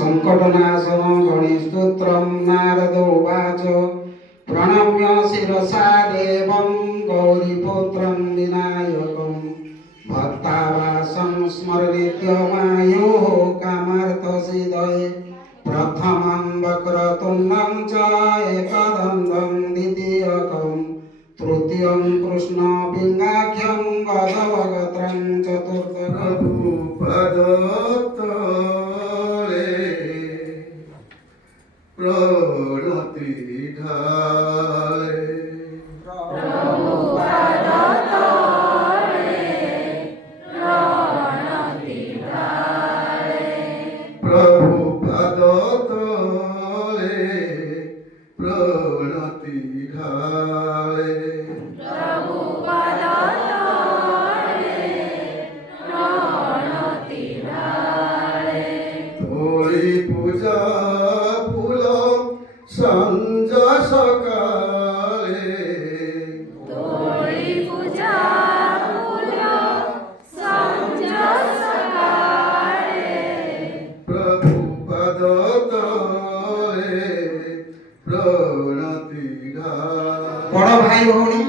संकटनाशनं गणेशस्तोत्रं नारदोवाच प्रणम्य शिरसा देवं गौरीपुत्रं विनायकं भक्तावासं स्मरनित्यमायोः कामार्थसिद्धये प्रथमं वक्रतुण्डं च एकदन्तं द्वितीयकं तृतीयं कृष्णपिङ्गाख्यं गजवक्त्रं चतुर्थकं प्रणति ढाले प्रभु पद तले प्रणति ढाले तोरी पूजा संज सकाले प्रभु पद तले प्रणति बड़ भाई भौणी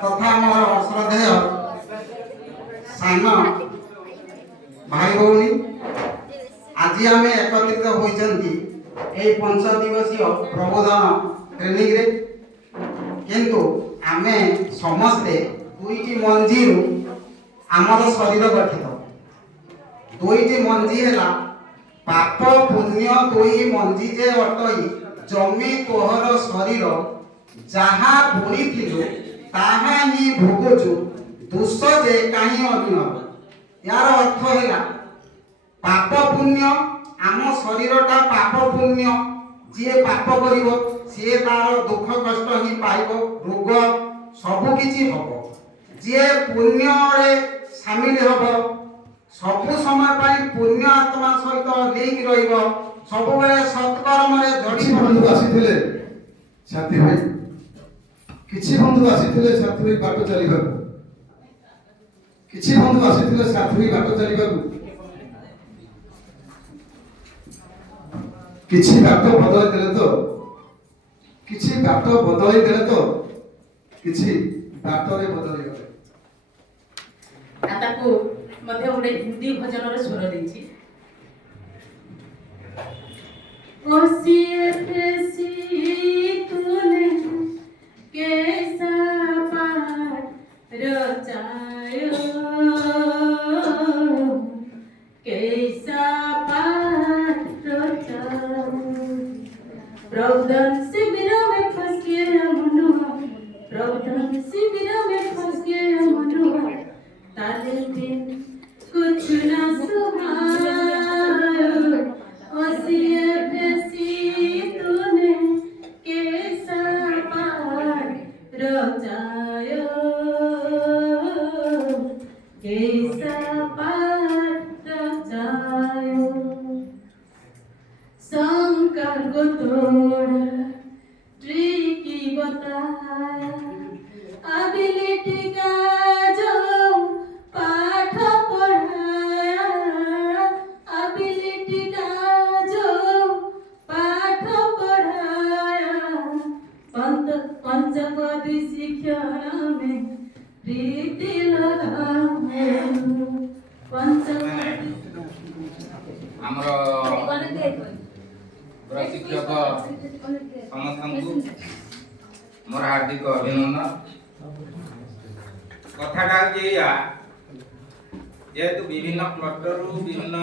तथा मोर श्रद्धेय सान भाई भौणी आज आम एकत्रित होती এই 5 দিবসীয় প্রবোধন ট্রেনিং রে কিন্তু আমি সমস্তে দুইটি মঞ্জিরু আমার শরীর গঠিত দুইটি মঞ্জি হেলা পাপ পুণ্য দুই মঞ্জি যে অটই জমি তোহর শরীর যাহা বুড়িଥିଲୁ তাহা হি ভোগুଛୁ দুষ যে কাহি অন্য ইয়ার অর্থ হেলা পাপ পুণ্য आम शरीरटा पाप पुण्य जी पाप करिवो सी तार दुख कष्ट ही पाइबो रोग सब किछि हबो जे पुण्य रे शामिल हबो सब समय पाई पुण्य आत्मा सहित लिंक रहिबो सब बेले सत्कर्म रे जड़ी बंधु आसीथिले साथी भाई किछि बंधु आसीथिले साथी भाई बाट चलिबा किछि बंधु आसीथिले साथी भाई बाट चलिबा किछि बाट बदलाई देले तो किछि बाट बदलाई देले तो किछि बाट रे बदलाई गले आताको मध्ये उडे हिंदी भजन रे स्वर देछि ओसिए फेसी तूने कैसा पार रचायो कैसा पार रचायो प्रौधन शिविर में फंस गया मनुआ प्रौधन शिविर में फंस गया मनुआ ताले दिन कुछ ना सुहायो ओसिए फेसी तूने कैसा पार रचायो कैसा पार रचायो शंकर को तोड़ा ट्रिकी बताया एबिलिटी का जो पाठ पढ़ाया एबिलिटी का जो पाठ पढ़ाया पंचपदी शिक्षण में प्रीति लगाया पंचपदी ଆମର ପ୍ରଶିକ୍ଷକ ସମସ୍ତଙ୍କୁ मोर हार्दिक अभिनंदन। कथाटा एया जेहेतु विभिन्न क्लस्टर विभिन्न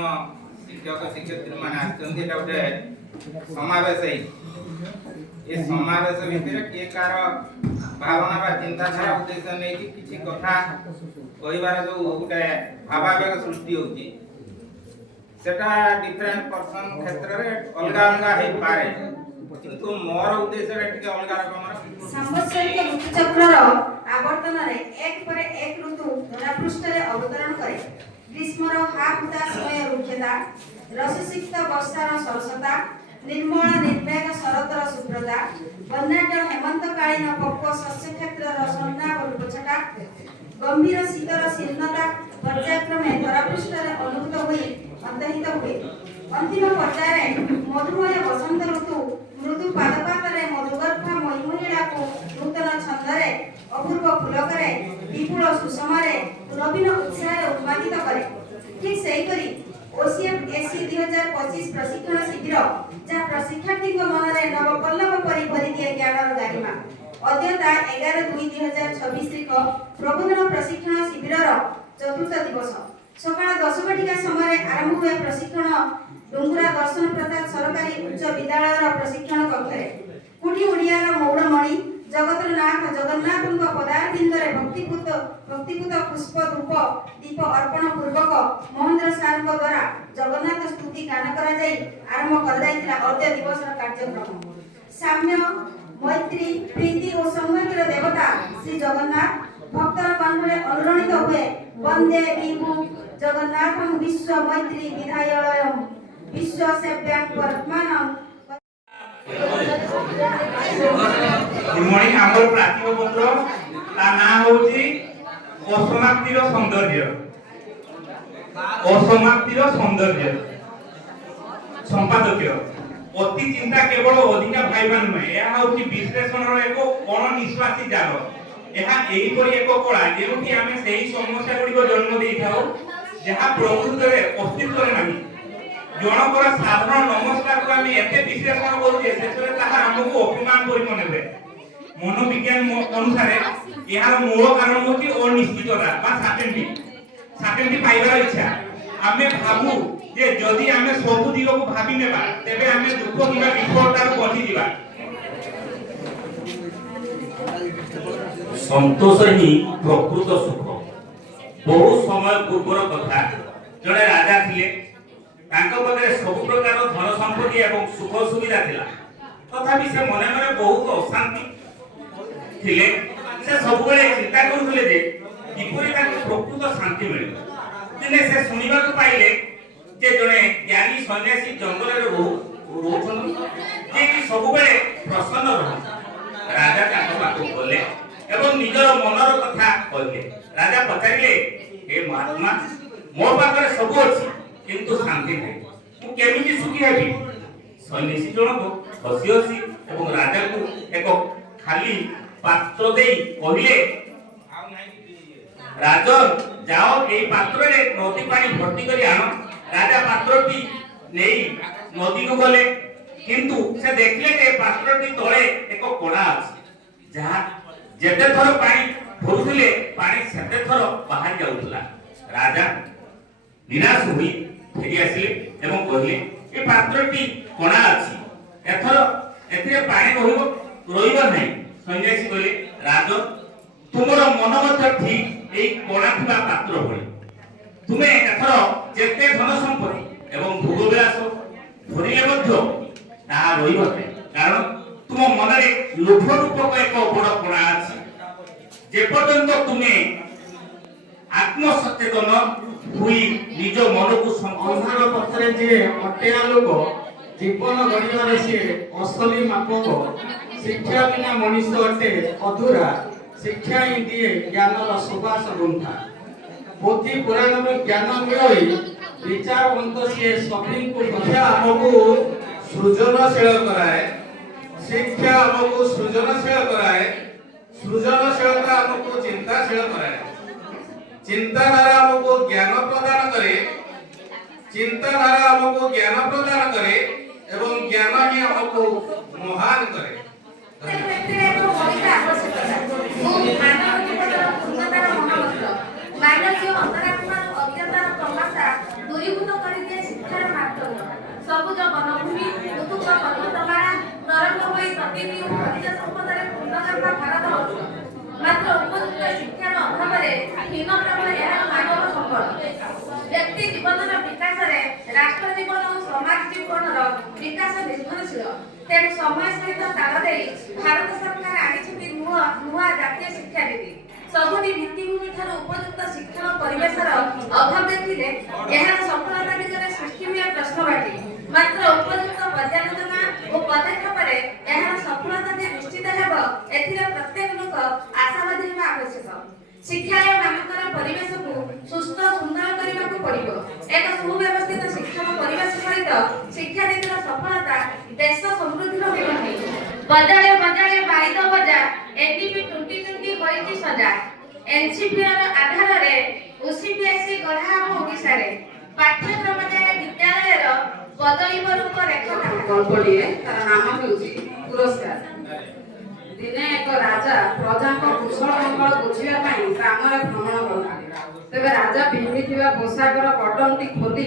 शिक्षक शिक्षयित्री मान आछन्ती एटा गोटे समावेश ए समावेश भितर के कार भावना बा चिंताधारा उद्देश्य नहीं कि किसी कथा कहिबार जो गोटे भावावेग सृष्टि होची सेटा डिफरेंट पर्सन क्षेत्र रे अलगा अलगा हे पारे किंतु मोर उद्देश्य रे टिके अलगा रकम संवत्सरिक ऋतुचक्रर आवर्तन रे एक पर एक ऋतु धरापृष्ठ रे अवतरण करे। ग्रीष्मर हाहुता समय रुक्षता, रससिक्त वर्षार सरसता, निर्मल निर्वेग शरतर शुभ्रता, बन्नाट हेमंतकालीन पक्व शस्य क्षेत्रर सन्नाभ रूपछटा, गंभीर शीतर शीर्णता पर्यायक्रमे धरापृष्ठ रे अनुभूत हुई अंतहित हुए। अंतिम पर्याय मधुमय बसंत ऋतु मृदु पादपात रे मधुगर्भा महिमहिला को नूतन छंदरे अपूर्व पुलकरे विपुल सुषमारे नवीन उत्साह उन्मादित करे। ठीक सेही करी ओसीएम एसी 2025 प्रशिक्षण शिविर जहाँ प्रशिक्षार्थी मनरे नवपल्लव परि भरी दिए ज्ञानर गारिमा। अद्यता 11/2/2026 प्रबोधन प्रशिक्षण शिविरर चतुर्थ दिवस सकाळ 10 घटिका समय आरंभ हुए प्रशिक्षण डुंगुरा दर्शन प्रसाद सरकारी उच्च विद्यालयर प्रशिक्षण कक्षरे। कुटी उड़ियार मौड़मणि जगतनाथ जगन्नाथ पदारविंदरे भक्तिपूत पुष्प धूप दीप अर्पण पूर्वक महेंद्र सार द्वारा जगन्नाथ स्तुति गान करा जाई आरंभ कर जाइतिला अर्ध्य दिवसर कार्यक्रम। साम्य मैत्री प्रीति और संवेदर देवता श्री जगन्नाथ भक्तर कण्ठरे अनुरणित हुए वंदे विभु जगन्नाथं विश्व मैत्री विधायलयं विश्व सेव्यां परमात्मानं। Good morning. आमर प्राचीन पत्र ता ना होची असमाप्तिर सौंदर्य। असमाप्तिर सौंदर्य संपादकीय अति चिंता केवल अधिका भाईबा नुहे यह होची विश्लेषणर एक अनिश्वासी जाल। यह एहीपरि एक कला जेउठी आमे सेही समस्या गुडी जन्म देइथाउ जहा प्रकृति रे अस्तित्व रे नाही। जनकर साधारण नमस्कार को आमे एते विश्लेषण करू जे शेषरे ताहा हमकु अपमान करि मने हुए। मनोविज्ञान अनुसार यार मूल कारण होची अनिश्चितता बा सार्टेनिटी पाइबार इच्छा। आमे भाबू जे जदि आमे सब दिग को भाबी नेबा तेबे आमे दुख किबा विफलतार पहुंची दिबा। संतोष ही प्रकृत सुख। बहुत समय पूर्वर कथा जड़े राजा थिले तांको पदरे सब प्रकार धन संपत्ति एवं सुख सुविधा थिला तथापि से मने मने बहुत अशांति थिले। से सब बेले चिंता करूथिले जे किपरि तांको प्रकृत शांति मिलिबो। दिने से सुनिबा को पाइले जे जने ज्ञानी सन्यासी जंगल रे रोचन जे कि सब बेले प्रसन्न रह। राजा तांको पाखु बोले एवं निजर मनर कथा कहले। राजा पचारिले हे महात्मा मो पाखरे सब अछि किंतु शांति नै मु केमिति सुखी हेबी। सन्यासी जनक हसी हसी एवं राजा को एक खाली पात्र देई कहिले राजन जाओ एई पात्र रे नदी पानी भर्ती करी आनो। राजा पात्रटी नेई नदी को गले किंतु से देखले जे पात्रटी तळे एक कोणा अछि जहा जेते थर पानी भरुथिले पानी सेते थर बाहर जाउतला। राजा निराश होई फेरी आसिले एवं कहिले ए पात्रटी कोणा अछि एथिरे पानी रोइबो नै। सन्यासी कहले राज तुमर मन मध्य ठीक एई कोणा थिबा पात्र भଳି तुमे एथर जेते धन संपत्ति एवं भोग विलास धरिले मध्य ता रोइबो नै कारण तुम मनरे लोभ रूपक एक बड़ कोणा अछि। जे पर्यंत तुमे आत्म सचेतन हुई निज मन को संपूर्ण पत्रे जे अटेया लोक जीवन गढ़िबारे से असली मापक। शिक्षा बिना मनुष्य अटे अधूरा। शिक्षा ही दिए ज्ञानर सुबास गुंथा। पोथी पुराण में ज्ञान मिलई विचारवंत से सभी को शिक्षा हमको सृजनशील कराए। शिक्षा हमको सृजनशील कराए। सृजनशीलता हमको चिंताशील कराए। चिंताधारा हमको ज्ञान प्रदान करे। चिंताधारा हमको ज्ञान प्रदान करे एवं ज्ञान ही हमको महान करे। ପ୍ରତ୍ୟେକ ବ୍ୟକ୍ତିରେ ଏକ ମୌଳିକ ଆବଶ୍ୟକତା ଓ ମାନବ ଜୀବନର ପୂର୍ଣ୍ଣତାର ମହାମନ୍ତ୍ର। ମାନବୀୟ ଅନ୍ତରାତ୍ମାର ଅଜ୍ଞତାର ପ୍ରମାତା ଦୂରୀଭୂତ କରିଦିଏ ଶିକ୍ଷାର ମାଧ୍ୟମ। ସବୁଜ ବନଭୂମି, ଉତ୍ତୁଙ୍ଗ ପର୍ବତମାଳା, ତରଙ୍ଗମୟୀ ନଦୀ ଓ ଖଣିଜ ସମ୍ପଦରେ ପୂର୍ଣ୍ଣଗର୍ଭ ଭାରତବର୍ଷ। ମାତ୍ର ଉପଯୁକ୍ତ ଶିକ୍ଷାର ଅଭାବରେ ହୀନପ୍ରଭ ଏହାର ମାନବ ସମ୍ପଦ। ବ୍ୟକ୍ତି ଜୀବନର ବିକାଶରେ ରାଷ୍ଟ୍ର ଜୀବନ ଓ ସମାଜ ଜୀବନର ବିକାଶ ନିର୍ଭରଶୀଳ। ତେଣୁ ସମୟ ସହିତ ତାଳ ଦେଇ ଭାରତ ସରକାର ଆଣିଛନ୍ତି ନୂଆ ଜାତୀୟ ଶିକ୍ଷାନୀତି। ସବୁଠି ଭିତ୍ତିଭୂମି ଠାରୁ ଉପଯୁକ୍ତ ଶିକ୍ଷଣ ପରିବେଶର ଅଭାବ ଦେଖିଲେ ଏହାର ସଫଳତା ଦିଗରେ ସୃଷ୍ଟିମୟ ପ୍ରଶ୍ନବାଚୀ। ମାତ୍ର ଉପଯୁକ୍ତ ପର୍ଯ୍ୟାଲୋଚନା ଓ ପଦକ୍ଷେପରେ ଏହାର ସଫଳତା ଯେ ନିଶ୍ଚିତ ହେବ, ଏଥିରେ ପ୍ରତ୍ୟେକ ଲୋକ ଆଶାବାଦୀ ହେବା ଆବଶ୍ୟକ। ଶିକ୍ଷାଳୟ ନାମକର ପରିବେଶକୁ ସୁସ୍ଥ ସୁନ୍ଦର କରିବାକୁ ପଡ଼ିବ। ଏକ ସୁବ୍ୟବସ୍ଥିତ ଶିକ୍ଷଣ ପରିବେଶ ସହିତ ଶିକ୍ଷାନୀତିର ସଫଳତା ଦେଶ ସମୃଦ୍ଧିର ମେଘ। ବଜାରେ ବଜାରେ ବାଇଦ ବଜା, ଏନ୍ଡିପି 2020 ହୋଇଛି ସଜା। ଏନ୍ସିପିର ଆଧାରରେ ଓସିପିଏସ୍ସି ଗଢ଼ା ହେବ ଓଡ଼ିଶାରେ। ପାଠ୍ୟକ୍ରମ ଯାଏ ବିଦ୍ୟାଳୟର ବଦଳିବ ରୂପରେଖ। ଗଳ୍ପଟିଏ, ତାର ନାମ ହେଉଛି ପୁରସ୍କାର। ଦିନେ ଏକ ରାଜା ପ୍ରଜାଙ୍କ କୁଶଳ ମଙ୍ଗଳ ବୁଝିବା ପାଇଁ ଗ୍ରାମରେ ଭ୍ରମଣ କରୁଥିଲେ। ତେବେ ରାଜା ପିନ୍ଧିଥିବା ପୋଷାକର ବଟନଟି ଖୋଲି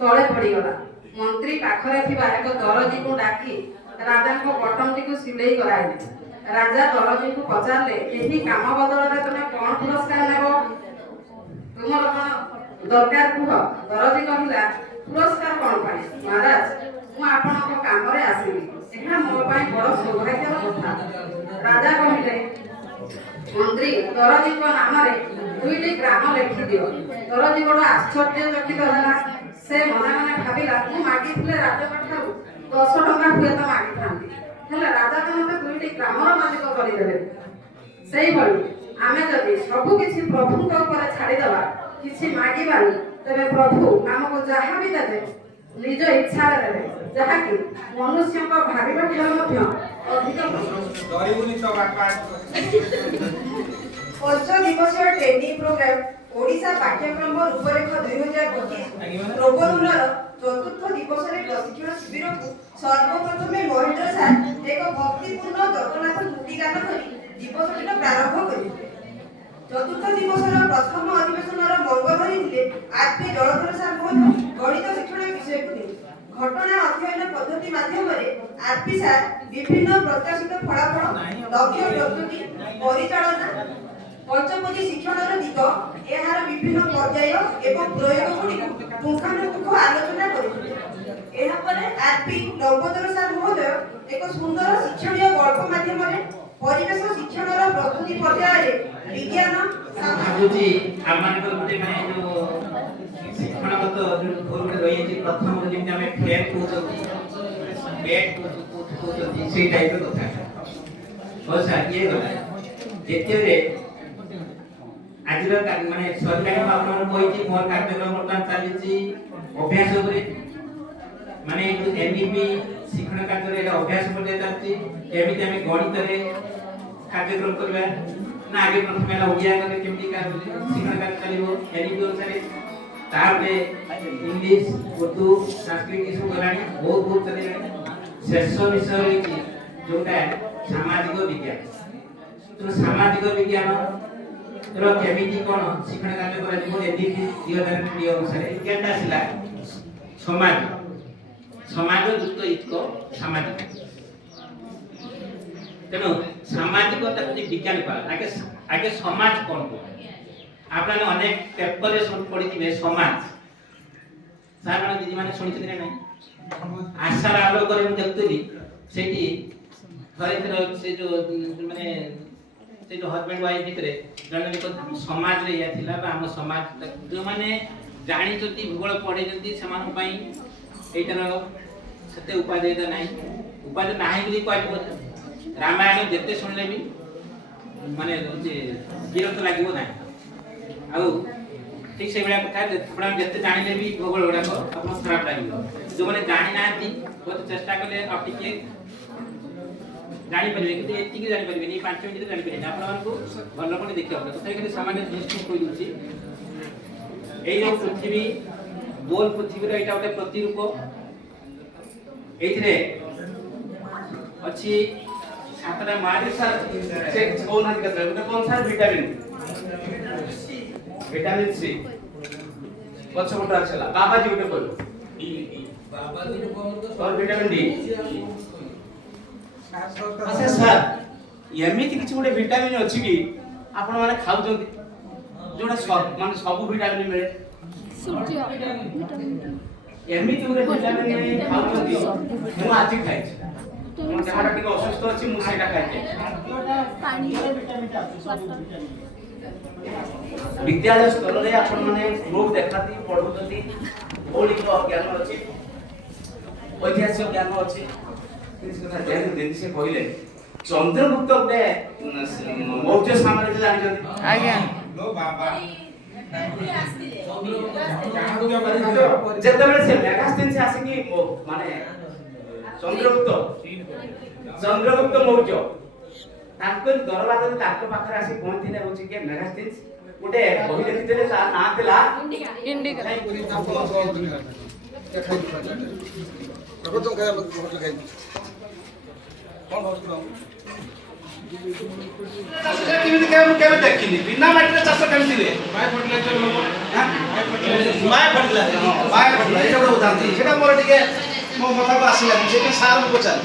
ତଳେ ପଡ଼ିଗଲା। ମନ୍ତ୍ରୀ ପାଖରେ ଥିବା ଏକ ଦରଜୀକୁ ଡାକି ରାଜାଙ୍କ ବଟନଟିକୁ ସିଲେଇ କରାଇଲେ। ରାଜା ଦରଜୀକୁ ପଚାରିଲେ, ଏହି କାମ ବଦଳରେ ତୁମେ କଣ ପୁରସ୍କାର ନେବ? ତୁମର କଣ ଦରକାର କୁହ? ଦରଜୀ କହିଲା, ପୁରସ୍କାର କଣ ପାଇଁ ମହାରାଜ, ମୁଁ ଆପଣଙ୍କ କାମରେ ଆସିଲି। ଏହା ମୋ ପାଇଁ ବଡ଼ ସୌଭାଗ୍ୟର କଥା। ରାଜା କହିଲେ, ମନ୍ତ୍ରୀ, ଦରଜୀଙ୍କ ନାମରେ 2ଟି ଗ୍ରାମ ଲେଖିଦିଅ। ଦରଜୀ ବଡ଼ ଆଶ୍ଚର୍ଯ୍ୟଚକିତ ହେଲା। ସେ ମନେ ମନେ ଭାବିଲା, ମୁଁ ମାଗିଥିଲେ ରାଜାଙ୍କ ଠାରୁ 10 ଟଙ୍କା ହୁଏତ ମାଗିଥାନ୍ତି, ହେଲେ ରାଜା ତ ମୋତେ 2ଟି ଗ୍ରାମର ମାଲିକ କରିଦେଲେ। ସେଇଭଳି ଆମେ ଯଦି ସବୁ କିଛି ପ୍ରଭୁଙ୍କ ଉପରେ ଛାଡ଼ିଦେବା, କିଛି ମାଗିବାନି, ତେବେ ପ୍ରଭୁ ଆମକୁ ଯାହା ବି ଦେବେ ନିଜ ଇଚ୍ଛାରେ ଦେବେ, ଯାହାକି ମନୁଷ୍ୟଙ୍କ ଭାବିବା ଠାରୁ ମଧ୍ୟ ଅଧିକ ଡରିବୁନି ତ ବାପା। ପଞ୍ଚ ଦିବସୀୟ ଟ୍ରେନିଂ ପ୍ରୋଗ୍ରାମ ଓଡ଼ିଶା ପାଠ୍ୟକ୍ରମ ରୂପରେଖ 2025 ପ୍ରବନ୍ଧନର ଚତୁର୍ଥ ଦିବସରେ ପ୍ରଶିକ୍ଷଣ ଶିବିରକୁ ସର୍ବପ୍ରଥମେ ମହେନ୍ଦ୍ର ସାର୍ ଏକ ଭକ୍ତିପୂର୍ଣ୍ଣ ଜଗନ୍ନାଥ ସ୍ତୁତି ଗାନ କରି ଦିବସଟିର ପ୍ରାରମ୍ଭ କରିଥିଲେ। ଚତୁର୍ଥ ଦିବସର ପ୍ରଥମ ଅଧିବେଶନର ମଙ୍ଗ ଧରିଥିଲେ ଆର୍ପି ଜଳଧର ସାର୍ ମହୋଦୟ ଗଣିତ ଶିକ୍ଷଣ ବିଷୟକୁ ନେଇ। ଘଟଣା ଅଧ୍ୟୟନ ପଦ୍ଧତି ମାଧ୍ୟମରେ ଆର୍ପି ସାର୍ ବିଭିନ୍ନ ପ୍ରତ୍ୟାଶିତ ଫଳାଫଳ, ଲକ୍ଷ୍ୟ ପ୍ରସ୍ତୁତି, ପରିଚାଳନା, ପଞ୍ଚପଦୀ ଶିକ୍ଷଣର ଦିଗ, ଏହାର ବିଭିନ୍ନ ପର୍ଯ୍ୟାୟ ଏବଂ ପ୍ରୟୋଗଗୁଡ଼ିକୁ ପୁଙ୍ଖାନୁପୁଙ୍ଖ ଆଲୋଚନା କରିଥିଲେ। ଏହାପରେ ଆର୍ପି ଲମ୍ବୋଦର ସାର୍ ମହୋଦୟ ଏକ ସୁନ୍ଦର ଶିକ୍ଷଣୀୟ ଗଳ୍ପ ମାଧ୍ୟମରେ ପରିବେଶ ଶିକ୍ଷଣର ପ୍ରସ୍ତୁତି ପର୍ଯ୍ୟାୟରେ ବିଜ୍ଞାନ ଭାବୁଛି ଆମମାନଙ୍କର ଗୋଟେ ମାନେ ଯୋଉ ଶିକ୍ଷଣଗତ ଗୋଟେ ରହିଛି, ପ୍ରଥମରୁ ଯେମିତି ଆମେ ଫେଲ୍ କହୁଛନ୍ତି, ବେଟ୍ କହୁଛନ୍ତି, ସେଇ ଟାଇପ୍ର କଥା। ହଉ ସାର୍, ଇଏ ଗଲା ଦ୍ୱିତୀୟରେ ଆଜିର ମାନେ ସରିଲାଣି। ମୁଁ ଆପଣଙ୍କୁ କହିଛି ମୋର କାର୍ଯ୍ୟକ୍ରମ ବର୍ତ୍ତମାନ ଚାଲିଛି ଅଭ୍ୟାସ ଉପରେ। ମାନେ ଏନ୍ଡିପି ଶିକ୍ଷଣ କାର୍ଯ୍ୟରେ ଏଇଟା ଅଭ୍ୟାସ ପର୍ଯ୍ୟାୟ ଚାଲିଛି। କେମିତି ଆମେ ଗଣିତରେ କାର୍ଯ୍ୟକ୍ରମ କରିବା ନା, ଆଗେ ପ୍ରଥମେ ହେଲା ଓଡ଼ିଆ କେମିତି ଶିକ୍ଷଣ କାର୍ଯ୍ୟ ଚାଲିବ ଏନ୍ଡିପି ଅନୁସାରେ, ତାପରେ ଇଂଲିଶ, ଉର୍ଦ୍ଦୁ, ସଂସ୍କୃତ ଏସବୁ ଗଲାଣି, ବହୁତ ଚାଲିଲାଣି। ଶେଷ ବିଷୟ ରହିଛି ଯୋଉଟା ସାମାଜିକ ବିଜ୍ଞାନ। ତେଣୁ ସାମାଜିକ ବିଜ୍ଞାନ କେମିତି କଣ ଶିକ୍ଷଣ କାର୍ଯ୍ୟ କରାଯିବ ଏନ୍ଡିପି 2020 ଅନୁସାରେ କେମିତି ଆସିଲା ସମାଜ ଯୁକ୍ତ ଇକ ସାମାଜିକ। ତେଣୁ ସାମାଜିକ ତାକୁ ବିଜ୍ଞାନ କରା ଆগে ସମାଜ କଣ କହୁଛି। আপনারা অনেক পেপরে পড়িଥିବେ ସମାଜ। ସାର୍ ମାନେ ଦିଦି ମାନେ ଶୁଣିଛନ୍ତି ନା ନାହିଁ? ଆଶାର ଆଲୋକରେ ମୁଁ ଦେଖୁଥିଲି ସେଇଠି ଥରେ ସେ ଯୋଉ ମାନେ ସେ ଯୋଉ ହଜବେଣ୍ଡ ୱାଇଫ ଭିତରେ ଜଣେ ସମାଜରେ ଇଏ ଥିଲା ବା ଆମ ସମାଜ ଯୋଉମାନେ ଜାଣିଛନ୍ତି ଭୂଗୋଳ ପଢିଛନ୍ତି ସେମାନଙ୍କ ପାଇଁ ଏଇଟାର ସେତେ ଉପାଦେୟତା ନାହିଁ। ଉପାଦେୟ ନାହିଁ ବୋଲି କୁହାଯିବ। ରାମାୟଣ ଯେତେ ଶୁଣିଲେ ବି ମାନେ ବିରକ୍ତ ଲାଗିବ ନାହିଁ। ଆଉ ଠିକ ସେଇଭଳିଆ କଥା ଆପଣ ଯେତେ ଜାଣିଲେ ବି ଭୂଗୋଳ ଗୁଡାକ ଆପଣଙ୍କୁ ଖରାପ ଲାଗିବ। ଯୋଉମାନେ ଜାଣିନାହାନ୍ତି ବହୁତ ଚେଷ୍ଟା କଲେ ଆଉ ଟିକେ ଜାଣିପାରିବେ, କିନ୍ତୁ ଏତିକି ଜାଣିପାରିବେନି, 5 ମିନିଟରେ ଜାଣିପାରିବେନି। ଆପଣମାନଙ୍କୁ ଭଲ କରି ଦେଖିବାକୁ ତଥାପି ଖାଲି ସାମାନ୍ୟ ଜିନିଷ କହିଦେଉଛି। ଏଇ ଯୋଉ ପୃଥିବୀ, ଗୋଲ ପୃଥିବୀର ଏଇଟା ଗୋଟେ ପ୍ରତିରୂପ। ଏଇଥିରେ ଅଛି आपने मारी सर चेक कौन है कहते हैं कौन सा विटामिन सी बच्चों को चला बाबा जी उठे बोलो और विटामिन डी अच्छा सर एमिति किछि गोटे विटामिन अछि कि आपण माने खाउछंती जोडा सब माने सब विटामिन मिले एमिति गोटे विटामिन खाउछंती मु आज खाइ छी मो देहटा टिके असुस्थ अछि मु सेटा खाइ छी विद्यालय स्तर रे आपण माने ग्रुप देखाती पढुछंती मौलिक ज्ञान अछि ऐतिहासिक ज्ञान अछि दिन से कहले चंद्रगुप्त गोटे मौर्य साम्राज्य जानिछंती आज्ञा लो बाबा जेतेबेले से मेगास्थिन से आसी माने चंद्रगुप्त मौर्य ताकर दरबार रे ताकर पाखरे आसी पहुंचिले होची के मेगास्थिन गोटे बही लिखितले ता ना देला इंडिका केवे देखिनी बिना माटी चाष केमति रे माय फर्टिलाइजर माय फर्टिलाइजर एटा को उदाहरण सेटा मोर टिके मो माथा को आसीला सेटा सार को पचार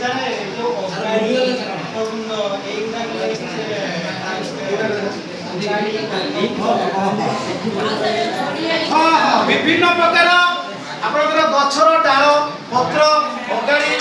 जाने जो विभिन्न प्रकार आपनकर गछर डाल पत्र अगाड़ी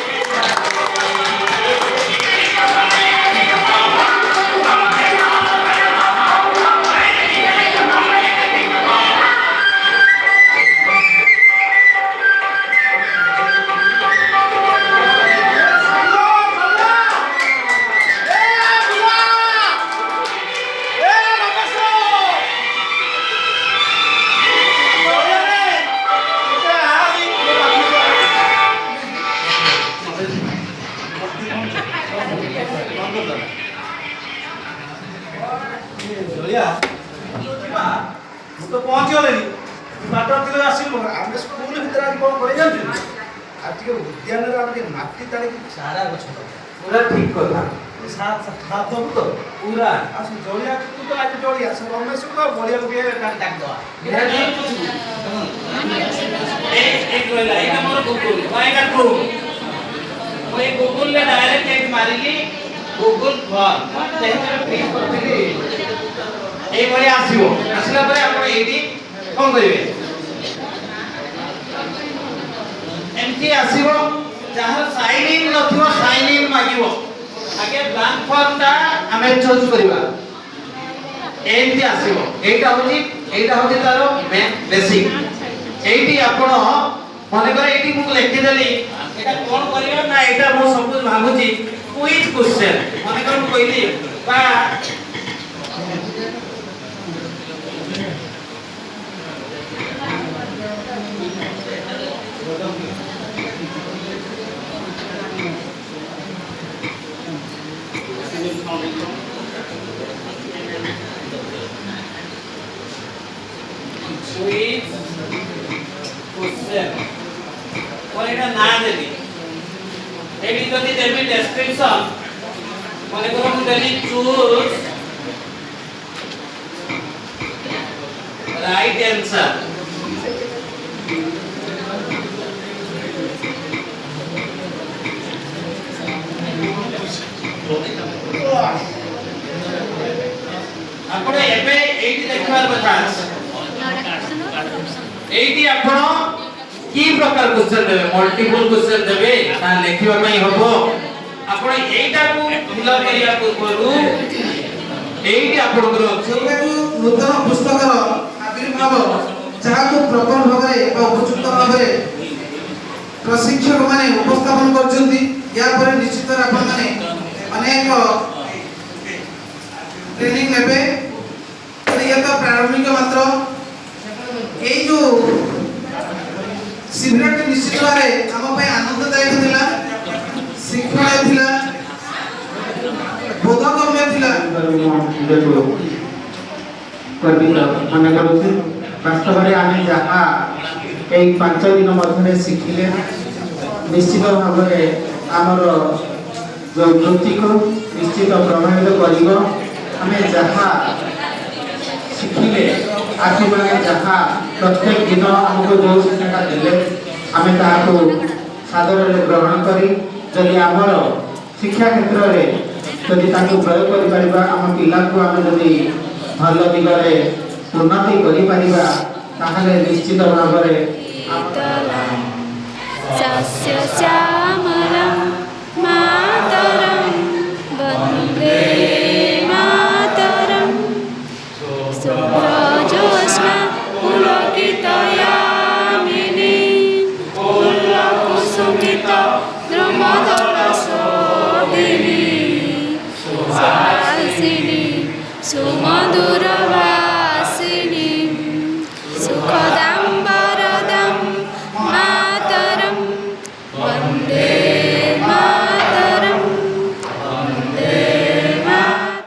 तो पहुंच गले बाटर दिले आसिल हम स्कूल भीतर आज कोन करे जानते आज के उद्यान रे हम माटी तारे की सारा गछ पूरा ठीक कथा साथ साथ तो पूरा आस जोड़िया तू तो आज जोड़िया सब रमेश को बढ़िया के डाक दवा एक रोला एक मोर गूगल काय काटू मैं गूगल ले डायरेक्ट एक मारिली गूगल फॉर्म तेरे क्लिक करथिली ए भरी आसीबो आसिला परे आपण एटी कोन करिवे एमटी आसीबो जहां साइन इन नथिबो साइन इन मागिबो आगे ब्लैंक फॉर्म ता हमें चूज करिवा एमटी आसीबो एटा होची तारो बेसिक एटी आपण मने करे एटी मु लिखि देली एटा कोन करियो ना एटा मो सब कुछ भाबुची क्विज क्वेश्चन मने कर मु कहिली बा स्वीट क्वेश्चन और एटा ना देली एडी जदी देबी डेस्क्रिप्शन माने को हम देली चूज राइट आंसर आपण एबे एडी देखबार କଥା एटी आपण की प्रकार क्वेश्चन देबे मल्टीपल क्वेश्चन देबे ता लेखिबा पई हबो आपण एटा को फिलअप करिया पूर्वरु एटी आपण करो सेटाकू नूतन पुस्तकर आविर्भाव जहाकू प्रपर भाबरे उपयुक्त भाबरे प्रशिक्षक माने उपस्थापन करछंती या पर निश्चित आपण माने अनेक ट्रेनिंग लेबे ये तो प्रारंभिक मात्र ए जो शिविर निश्चित भावे हम आनंददायक थिला शिक्षण थिला बोधगम्य थिला मन करुचे वास्तव में आम जहाँ एक 5 दिन मध्य शिखिले निश्चित भाव आमर जो वृत्ति को निश्चित प्रभावित कर आम जहाँ शिखिले आखि मैंने जहाँ प्रत्येक दिन आमको जो शिक्षा देले आम ताको सादर ग्रहण करी जदि आमर शिक्षा क्षेत्र में जदि ताको प्रयोग कर परिबा आम पिला को आम जदि भल दिगरे उन्नति करि परिबा ताहले निश्चित भाव सस्य श्यामलं मातरं वन्दे मातरं शुभ्रज्योत्स्ना पुलकितयामिनी पुल्लकुसुमिता द्रुमदलशोभिनी सुहासिनी सुमधुरभाषिणी सुखदां वरदां मातरं वन्दे मातरं वन्दे मातरम्।